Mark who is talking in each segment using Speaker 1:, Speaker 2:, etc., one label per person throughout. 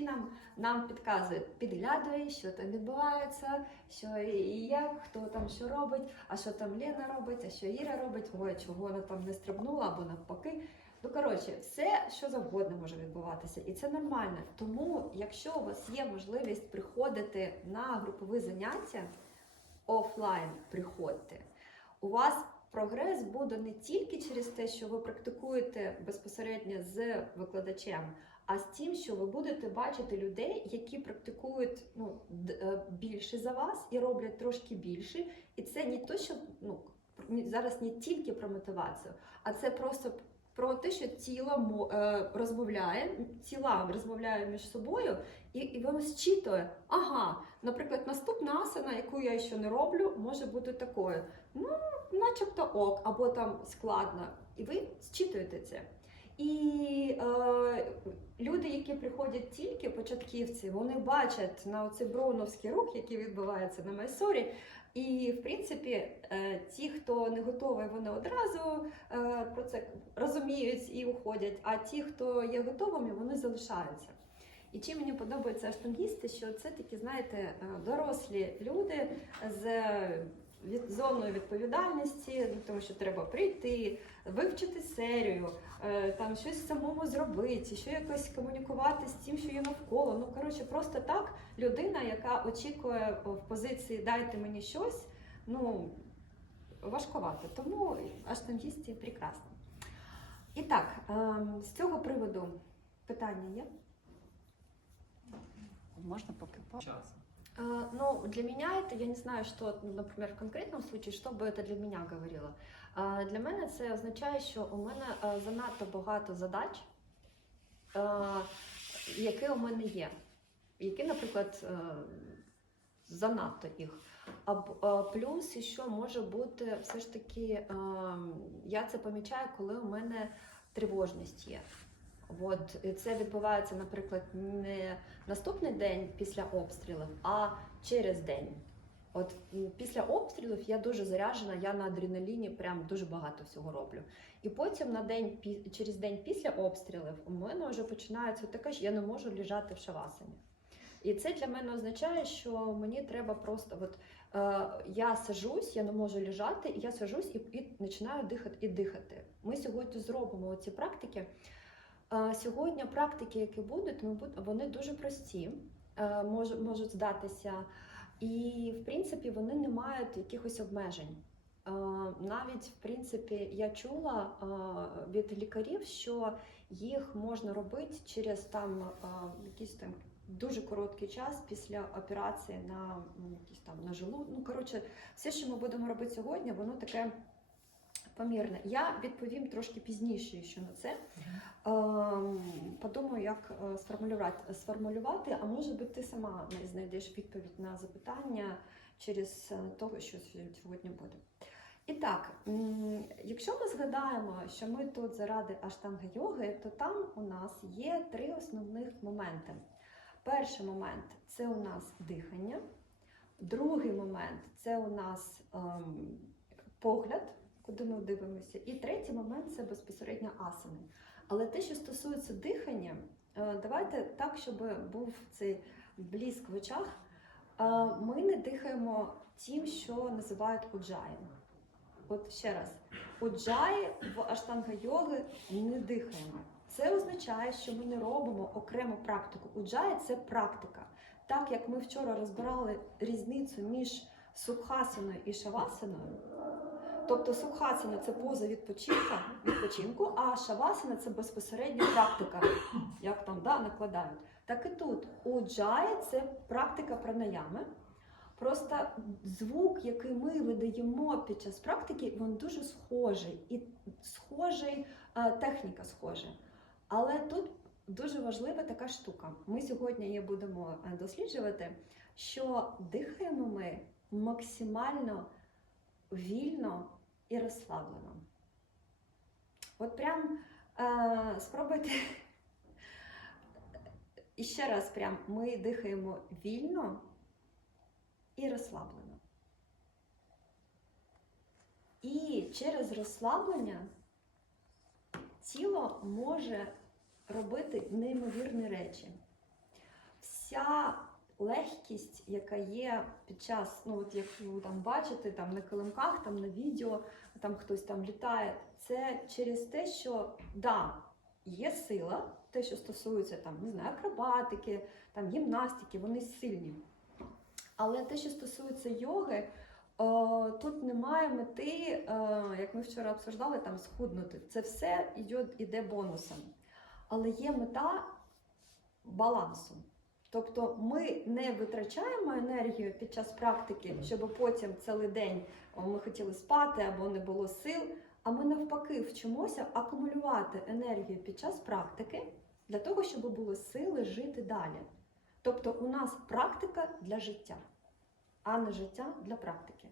Speaker 1: Нам, нам підказує, підглядує, що там відбувається, що і як, хто там що робить, а що там Лена робить, а що Іра робить, ой, чого вона там не стрибнула або навпаки. Ну, коротше, все, що завгодно може відбуватися, і це нормально. Тому, якщо у вас є можливість приходити на групові заняття, офлайн приходьте, у вас прогрес буде не тільки через те, що ви практикуєте безпосередньо з викладачем, а з тим, що ви будете бачити людей, які практикують ну, е, більше за вас і роблять трошки більше. І це не то, що ну, зараз не тільки про мотивацію, а це просто про те, що тіло е, розмовляє, тіла розмовляє між собою, і, і воно зчитує, ага, наприклад, наступна асана, яку я ще не роблю, може бути такою. Ну, начебто ок, або там складно. І ви зчитуєте це. І е, люди, які приходять тільки початківці, вони бачать на оцей броуновський рух, який відбувається на майсорі. І в принципі, е, ті, хто не готовий, вони одразу е, про це розуміють і уходять. А ті, хто є готовими, вони залишаються. І чим мені подобається аштангісти, що це такі, знаєте, е, дорослі люди з від зоною відповідальності, ну, тому що треба прийти, вивчити серію, е, там щось самому зробити, що якось комунікувати з тим, що є навколо. Ну коротше, просто так людина, яка очікує в позиції дайте мені щось, ну важковато. Тому аштангісти прекрасно. І так, ем, з цього приводу питання є?
Speaker 2: Можно пока по-
Speaker 3: Час.
Speaker 1: Э, Ну, для меня это, я не знаю, что, наприклад, в конкретному случае, що би це для мене говорило. Е, Для мене це означає, що у мене е, занадто багато задач, які у мене є. Які, наприклад, е, занадто їх. А е, плюс ще може бути все ж таки, е, я це помічаю, коли у мене тривожність є. От це відбувається, наприклад, не наступний день після обстрілів, а через день. От після обстрілів я дуже заряджена, я на адреналіні прям дуже багато всього роблю. І потім на день через день після обстрілів у мене вже починається таке, що я не можу лежати в шавасані. І це для мене означає, що мені треба просто от е, я сажусь, я не можу лежати, і я сажусь і, і починаю дихати і дихати. Ми сьогодні зробимо ці практики. Сьогодні практики, які будуть, вони дуже прості, е, можуть здатися, і в принципі вони не мають якихось обмежень. Е, Навіть в принципі я чула е, від лікарів, що їх можна робити через там якийсь там дуже короткий час після операції на якісь там на желуд. Ну коротше, все, що ми будемо робити сьогодні, воно таке помірне. Я відповім трошки пізніше ще на це. Ем, Подумаю, як е, сформулювати, сформулювати, а може би ти сама знайдеш відповідь на запитання через е, того, що сьогодні буде. І так, якщо ми згадаємо, що ми тут заради аштанга йоги, то там у нас є три основних моменти. Перший момент це у нас дихання, другий момент це у нас ем, погляд, куди ми дивимося, і третій момент це безпосередньо асани. Але те, що стосується дихання, е, давайте так, щоб був цей бліск в очах. Е, Ми не дихаємо тим, що називають уджаєм. От ще раз, уджаї в аштанга йоги не дихаємо. Це означає, що ми не робимо окрему практику. Уджаї це практика. Так як ми вчора розбирали різницю між сукхасаною і шавасаною, Тобто сукхасана це поза відпочинка, відпочинку, а шавасана це безпосередня практика, як там да, накладають. Так і тут уджая це практика пранаями. Просто звук, який ми видаємо під час практики, він дуже схожий і схожий, е, техніка схожа. Але тут дуже важлива така штука. Ми сьогодні її будемо е, досліджувати, що дихаємо ми максимально вільно і розслаблено. От прям е, спробуйте. І ще раз, прям ми дихаємо вільно і розслаблено. І через розслаблення тіло може робити неймовірні речі. ця легкість, яка є під час, ну от як ви там бачите, там на килимках, там на відео, там хтось там літає, це через те, що да, є сила, те, що стосується там, не знаю, акробатики, там гімнастики, вони сильні. Але те, що стосується йоги, о, тут немає мети, е, як ми вчора обсуждали, там схуднути. Це все йде, іде бонусом. Але є мета балансу. Тобто ми не витрачаємо енергію під час практики, щоб потім цілий день ми хотіли спати або не було сил. А ми навпаки вчимося акумулювати енергію під час практики для того, щоб були сили жити далі. Тобто у нас практика для життя, а не життя для практики.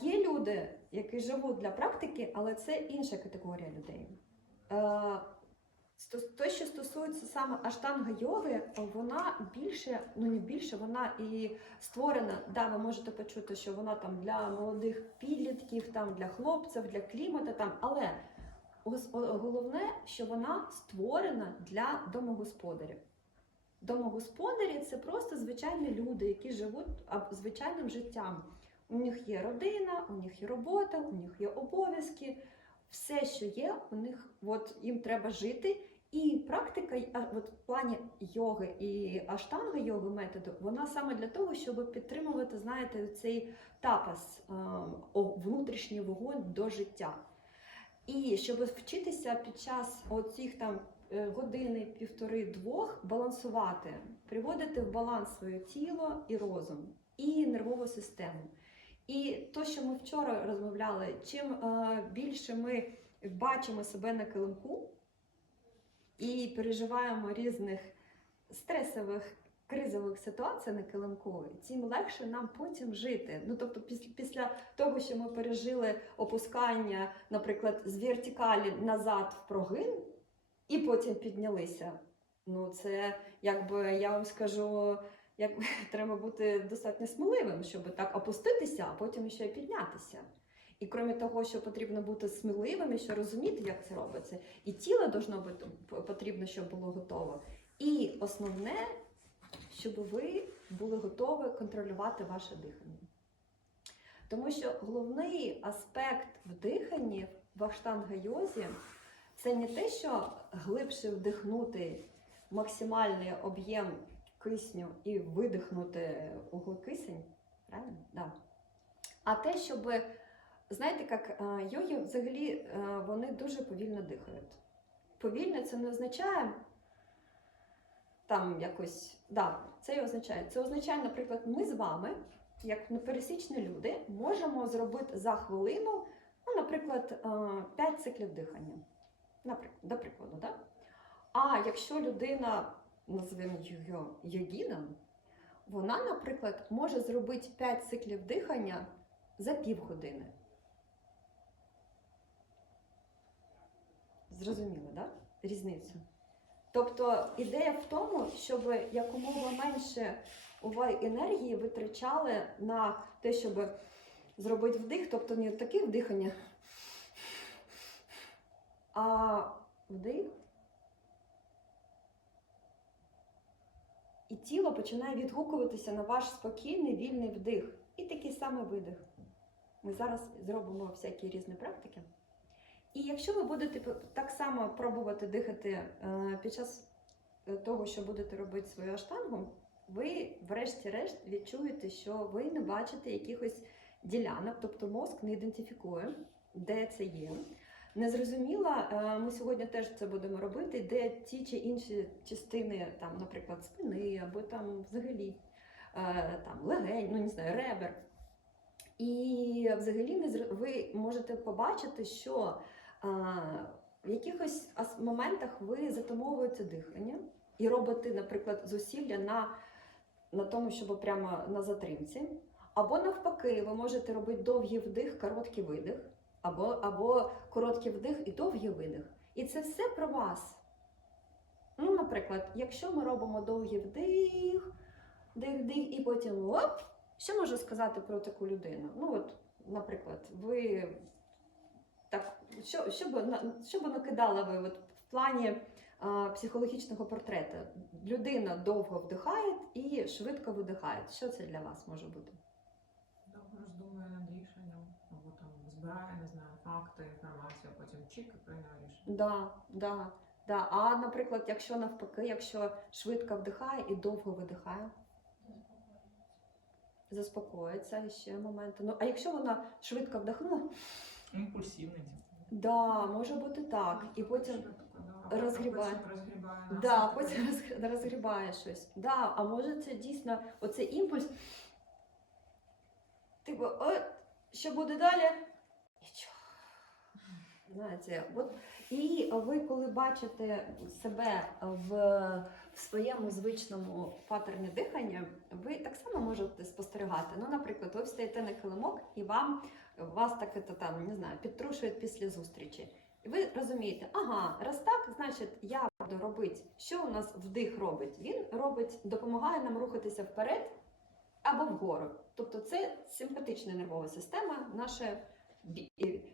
Speaker 1: Є люди, які живуть для практики, але це інша категорія людей. Те, що стосується саме аштанга йоги, вона більше, ну не більше, вона і створена. Да, ви можете почути, що вона там для молодих підлітків, там для хлопців, для клімата, там, але головне, що вона створена для домогосподарів. Домогосподарі це просто звичайні люди, які живуть звичайним життям. У них є родина, у них є робота, у них є обов'язки. Все, що є, у них от їм треба жити. І практика, от в плані йоги і аштанга йоги методу, вона саме для того, щоб підтримувати, знаєте, цей тапас, внутрішній вогонь до життя. І щоб вчитися під час оцих там е, години, півтори-двох балансувати, приводити в баланс своє тіло і розум, і нервову систему. І то, що ми вчора розмовляли, чим е, більше ми бачимо себе на килимку і переживаємо різних стресових кризових ситуацій на килимку, тим легше нам потім жити. Ну тобто, після, того, що ми пережили опускання, наприклад, з вертикалі назад в прогин, і потім піднялися. Ну, це якби я вам скажу, як треба бути достатньо сміливим, щоб так опуститися, а потім ще й піднятися. І крім того, що потрібно бути сміливим і ще розуміти, як це робиться, і тіло должно бути потрібно, щоб було готово. І основне, щоб ви були готові контролювати ваше дихання. Тому що головний аспект в диханні в аштанга-йозі це не те, що глибше вдихнути максимальний об'єм кисню і видихнути углекисень, правильно? Да. А те, щоб, знаєте, як е, йоги взагалі е, вони дуже повільно дихають. Повільно це не означає там якось, да, це і означає. Це означає, наприклад, ми з вами, як пересічні люди, можемо зробити за хвилину, ну, наприклад, 5 циклів дихання. Наприклад, до прикладу, да? А якщо людина, називаємо її йогіном, вона, наприклад, може зробити 5 циклів дихання за півгодини. Зрозуміло, да? Різницю. Тобто ідея в тому, щоб якомога менше уваги енергії витрачали на те, щоб зробити вдих, тобто не таке вдихання, а вдих. І тіло починає відгукуватися на ваш спокійний вільний вдих. І такий самий видих. Ми зараз зробимо всякі різні практики. І якщо ви будете так само пробувати дихати е, під час е, того, що будете робити свою аштангу, ви, врешті-решт, відчуєте, що ви не бачите якихось ділянок, тобто мозк не ідентифікує, де це є. Незрозуміло, е, ми сьогодні теж це будемо робити, де ті чи інші частини, там, наприклад, спини або там взагалі там, легень, ну не знаю, ребер. І взагалі ви можете побачити, що в якихось моментах ви затамовуєте дихання і робите, наприклад, зусилля на, на тому, щоб прямо на затримці. Або навпаки, ви можете робити довгий вдих, короткий видих, або, або короткий вдих і довгий видих. І це все про вас. Ну, наприклад, якщо ми робимо довгий вдих, вдих, вдих, і потім оп, що можу сказати про таку людину? Ну, от, наприклад, ви що, що, би, на- що би накидали ви от, в плані а, психологічного портрету. Людина довго вдихає і швидко видихає. Що це для вас може бути?
Speaker 2: Довго роздумує над рішенням, або там збирає, не знаю, факти, інформацію, а потім чик і прийняв рішення.
Speaker 1: Да, да, да. А наприклад, якщо навпаки, якщо швидко вдихає і довго видихає, заспокоїться і ще моменти. Ну, а якщо вона швидко вдохнула,
Speaker 3: Імпульсивний.
Speaker 1: Да, може бути так. І потім розгрібає. Да, потім розг- розгрібає щось. Да, а може це дійсно оцей імпульс. Типу, о, що буде далі? Нічого. Знаєте, от і ви, коли бачите себе в, в своєму звичному паттерні дихання, ви так само можете спостерігати. Ну, наприклад, ви встаєте на килимок і вам вас так это, там не знаю, підтрушують після зустрічі. І ви розумієте, ага, раз так, значить, я буду робити. Що у нас вдих робить? Він робить, допомагає нам рухатися вперед або вгору. Тобто це симпатична нервова система, наше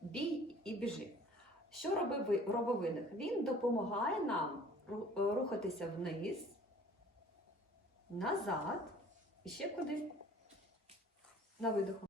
Speaker 1: бій, і біжи. Що робить ви- робовидих? Він допомагає нам рухатися вниз, назад і ще куди? На видиху.